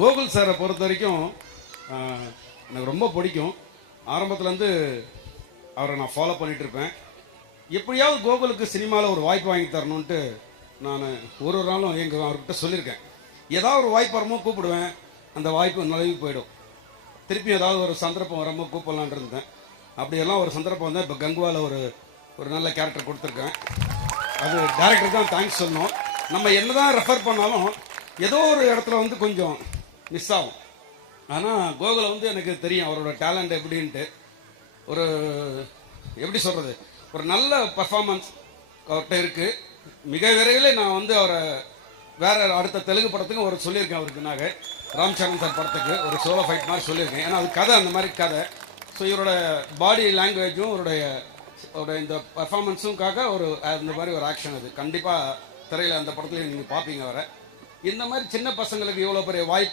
கோகுல் சாரை பொறுத்த வரைக்கும் எனக்கு ரொம்ப பிடிக்கும். ஆரம்பத்துலேருந்து அவரை நான் ஃபாலோ பண்ணிட்டு இருப்பேன். எப்படியாவது கோகுலுக்கு சினிமாவில் ஒரு வாய்ப்பு வாங்கி தரணுன்ட்டு நான் ஒரு நாளும் அவர்கிட்ட சொல்லியிருக்கேன். ஏதாவது ஒரு வாய்ப்பு வரும்போது கூப்பிடுவேன், அந்த வாய்ப்பு நழுவி போயிடும். திருப்பி ஏதாவது ஒரு சந்தர்ப்பம் வரும்போது கூப்பிடலான் இருந்தேன். அப்படியெல்லாம் ஒரு சந்தர்ப்பம் வந்தால் இப்போ கங்குவாவில் ஒரு நல்ல கேரக்டர் கொடுத்துருக்கேன். அது டேரக்டர் தான் தேங்க்ஸ் சொல்லணும். நம்ம என்னதான் ரெஃபர் பண்ணாலும் ஏதோ ஒரு இடத்துல கொஞ்சம் மிஸ் ஆகும். ஆனால் கோகுலை எனக்கு தெரியும் அவரோட டேலண்ட் எப்படின்ட்டு. ஒரு எப்படி சொல்கிறது, ஒரு நல்ல பர்ஃபார்மன்ஸ் அவர்கிட்ட இருக்குது. மிக விரைவில் நான் அவரை வேற அடுத்த தெலுங்கு படத்துக்கு ஒரு சொல்லியிருக்கேன். அவருக்கு நாங்கள் ராம்சரண் சார் படத்துக்கு ஒரு சோலோ ஃபைட் மாதிரி சொல்லியிருக்கேன். ஏன்னா அது கதை அந்த மாதிரி கதை. ஸோ இவரோட பாடி லாங்குவேஜும் அவருடைய இந்த பர்ஃபார்மன்ஸுக்காக அந்த மாதிரி ஒரு ஆக்ஷன். அது கண்டிப்பாக திரையில் அந்த படத்துலையும் நீங்கள் பார்ப்பீங்க. வர இந்த மாதிரி சின்ன பசங்களுக்கு இவ்வளோ பெரிய வாய்ப்பு